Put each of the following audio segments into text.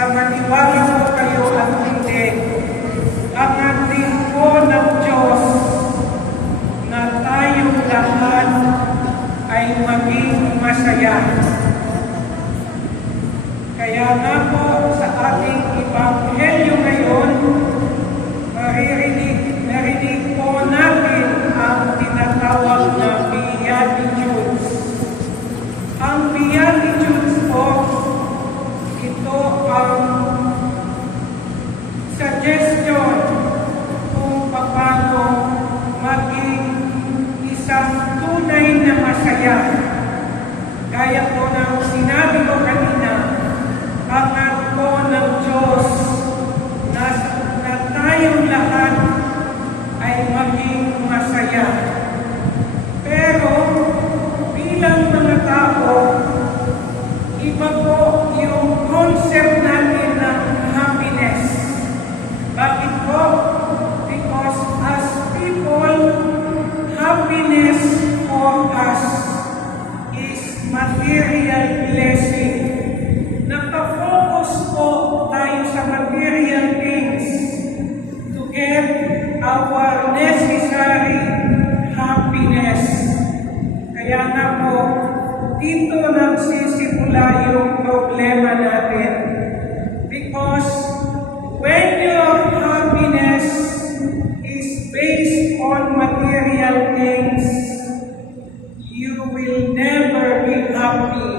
sa maniwala mo kayo at hindi, ang ating po ng Diyos na tayong lahat ay maging masaya. Kaya nga po sa ating Ebanghelyo ngayon, narinig po natin ang tinatawag na Beatitudes. Ang Beatitudes po, ito ang suggestion kung paano maging isang tunay na masaya. Gaya po ng sinabi ko kanina, ang po ng Diyos na tayong lahat ay maging masaya. Pero bilang mga tao, iba po yung concept natin ng happiness. Bakit po? Because as people, happiness for us is material blessing. Nakafocus po tayo sa material things to get our necessary happiness. Kaya nga po, dito nagsisimula yung problema natin. Because when your happiness is based on material things, you will never be happy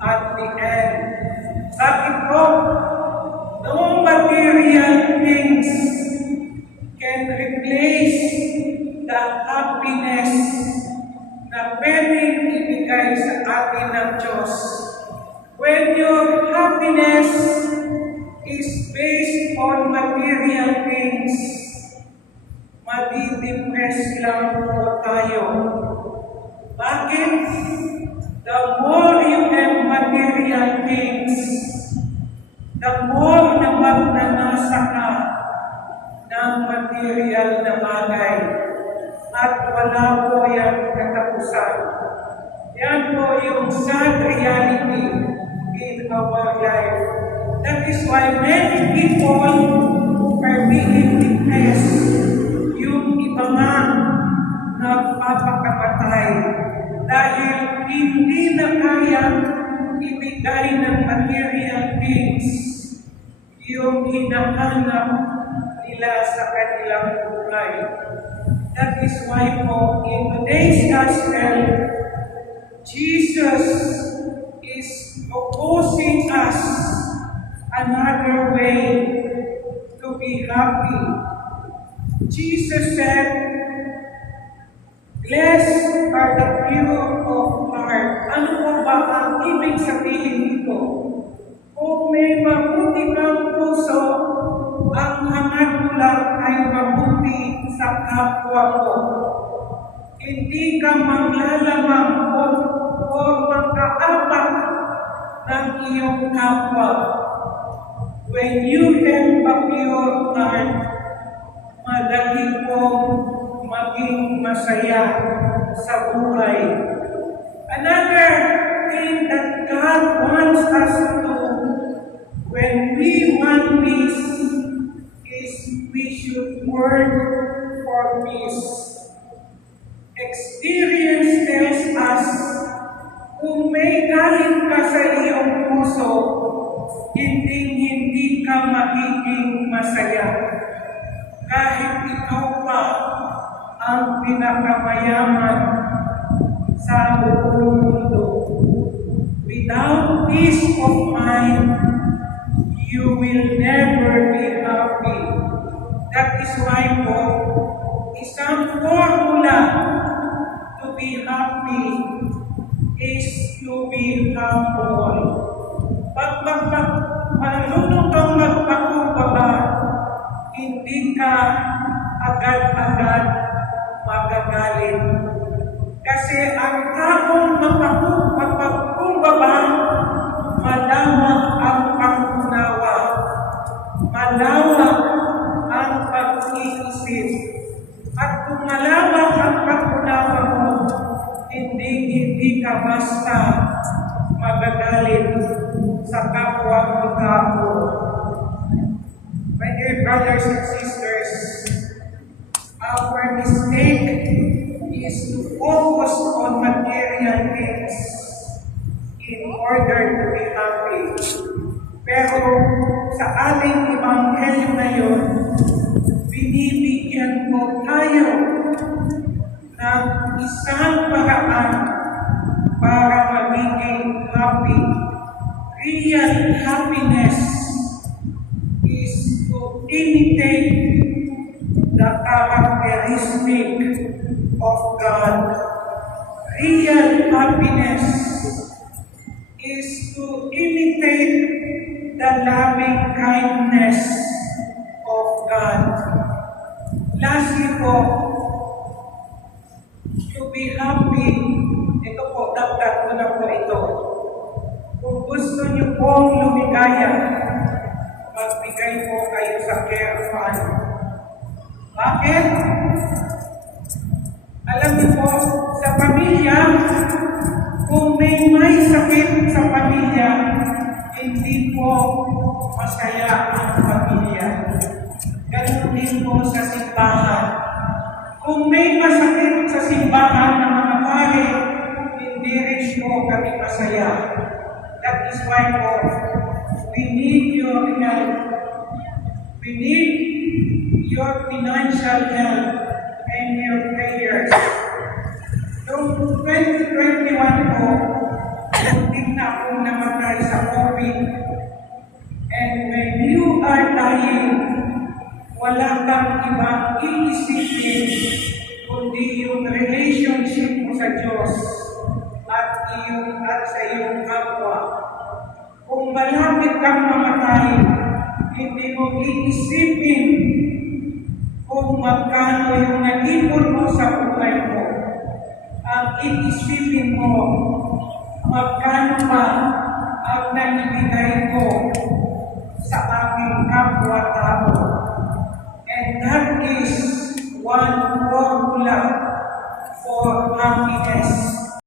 at the end. Bakit po? No material things can replace the happiness na pwedeng ibigay sa atin ng Diyos. When your happiness is based on material things, madidepress lang po tayo. Bakit? The more you have material things, the more na magnanasa ka ng material na bagay. At wala po yan katapusan. Yan po yung sad reality in our life. That is why many people are being depressed. Yung iba nga nagpapakamatay dahil hindi na kaya ibigay ng material things yung hinahanap nila sa kanilang buhay. That is why po, in today's gospel, Jesus is proposing us another way to be happy. Jesus said, "Blessed are the pure of heart." Ano po ba ang ibig sabihin nito? Kung may mabuti kang puso, ang hangad mo lang ay mabuti sa kapwa mo. Hindi ka manglalamang o magkaapak ng iyong kapwa. When you have a pure heart, madali pong maging masaya sa buhay. Another thing that God wants us to do when we want peace is we should work for peace. Experience tells us kung may galit ka sa iyong puso, hindi ka magiging masaya. Kahit ikaw pa ang pinakamayaman sa buong mundo. Without peace of mind, you will never be happy. That is why po, isang formula to be happy is to be humble. Pag marunong kang magpakumbaba, hindi ka agad-agad magagalit. Kasi ang taong magpakumbaba, malawak ang pangunawa, malawak ang pag-iisip. At kung malawak ang pangunawa mo, hindi ka basta magagalit sa kapwa kapwa tao. My dear brothers and sisters, our mistake is to focus on material things in order to be happy. Pero sa ating ebanghelyo ngayon, binibigyan po tayo ng isang paraan para magiging happy. Real happiness is to imitate the characteristic of God. Real happiness is to imitate the loving kindness of God. Lastly po, to be happy, ito po, dagdag ko na po ito. Kung gusto niyo pong lumigaya, magbigay po kayo sa care fund. Bakit? Alam niyo po, sa pamilya, kung may sakit sa pamilya, hindi po masaya ang pamilya. Ganun din po sa simbahan. Kung may masakit sa simbahan ng mga pare, hindi rin po kami masaya. That is why po, we need your help. We need your financial help and your prayers. Noong 2021 po, muntik na akong namatay sa COVID. And when you are dying, wala kang ibang iisipin kundi yung relationship mo sa Diyos at sa iyong kapwa. Kung malapit kang mamatay, hindi mo iisipin kung magkano yung nag-ipon mo sa buhay mo. Ang iisipin mo, magkano ba ang naibigay ko sa aking kapwa-tao.